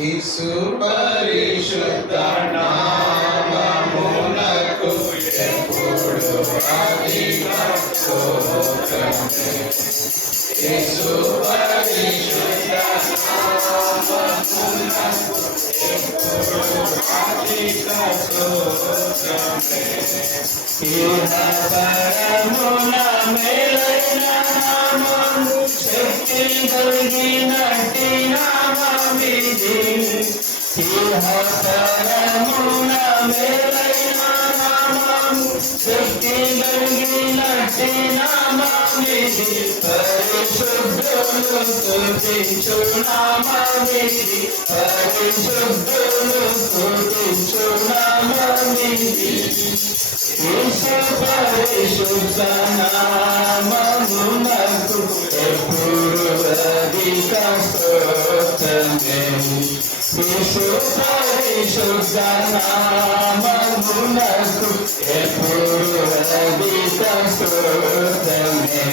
యేసు పరిశుద్ధ నామమునకు ఎప్పుడు అధిక స్తోత్రమే. యేసు పరిశుద్ధ నామమునకు ఎప్పుడు అధిక స్తోత్రమే. ఇహ పరమున మేలైన నామము శక్తి కలిగినట్టి నామమిది. ఇహ పరమున మేలైన నామము శక్తి కలిగినట్టి నామమిది. పరిశుద్ధులు స్తుతించు నామమిది. పరిశుద్ధులు స్తుతించు నామమిది. యేసు పరిశుద్ధ నామమునకు ఎప్పుడు అధిక స్తోత్రమే. యేసు పరిశుద్ధ నామమునకు ఎప్పుడు అధిక స్తోత్రమే.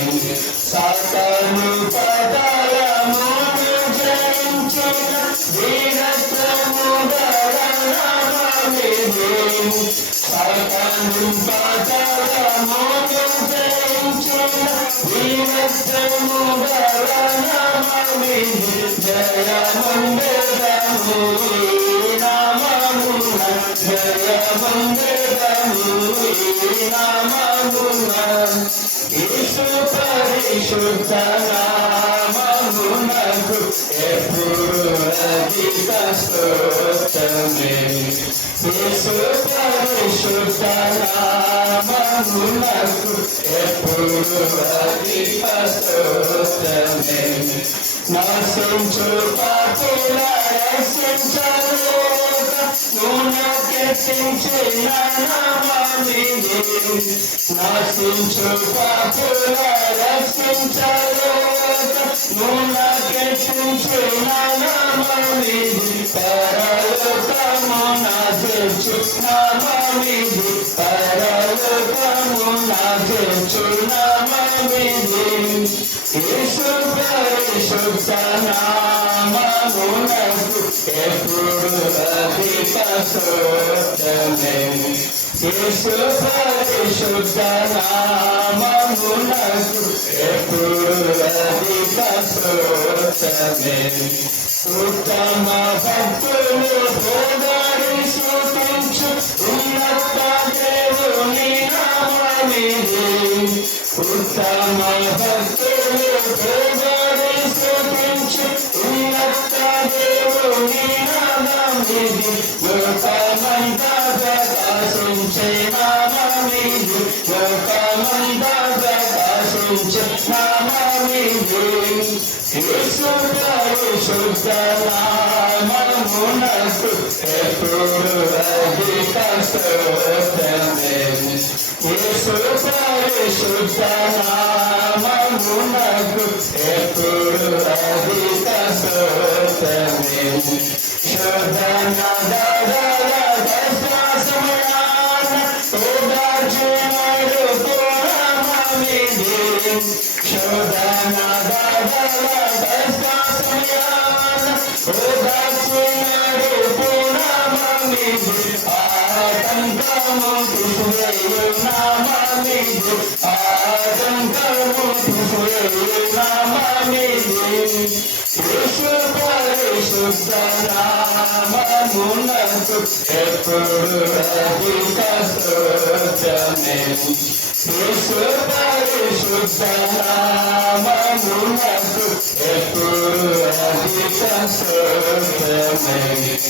సాతాను పతనమును జయించిన వీరత్వము గల నామమిది. సాతాను పతనమును జయించిన వీరత్వము గల నామమిది. జయముందెదము ఈ నామమున, జయముందెదము ఈ నామమున. యేసు పరిశుద్ధ నామమునకు ఎప్పుడు అధిక స్తోత్రమే. యేసు పరిశుద్ధ నామమునకు ఎప్పుడు అధిక స్తోత్రమే. నశించు పాపుల రక్షించలేక నూనెకెత్తించిన నామమిది. నశించు పాపుల రక్షించలేక నూనెకెత్తించిన నామమిది. పరలోకమున చేర్చు నామమిది. పరలోకమున చేర్చు నామమిది. యేసు పరిశుద్ధ నామమునకు ఎప్పుడు అధిక స్తోత్రమే. యేసు పరిశుద్ధ నామమునకు ఎప్పుడు అధిక స్తోత్రమే. ఉత్తమ భక్తులు పోదారి స్తుతించు ఉన్నత దేవుని నామమిది. ఉత్తమ భక్తులు పోదారి స్తుతించు ఉన్నత దేవుని నామమిది. లోకమంతా ప్రకాశించే నామమిది. లోకమంతా ప్రకాశించే నామమిది. యేసు పరిశుద్ధ నామమునకు ఎప్పుడు అధిక స్తోత్రమే. యేసు పరిశుద్ధ నామమునకు ఎప్పుడు అధిక స్తోత్రమే. శుద్ధ నగర దశాసమయాన ఉదార్చునడు నామమిది. శుద్ధ నగర దశాసమయాన ఉదార్చునడు నామమిది. ఆటంకము తీసివేయు నామమిది. ఆటంకము తీసివేయు నామమిది. యేసు పరిశుద్ధ నామమునకు ఎప్పుడు అధిక స్తోత్రమే. యేసు పరిశుద్ధ నామమునకు ఎప్పుడు అధిక స్తోత్రమే.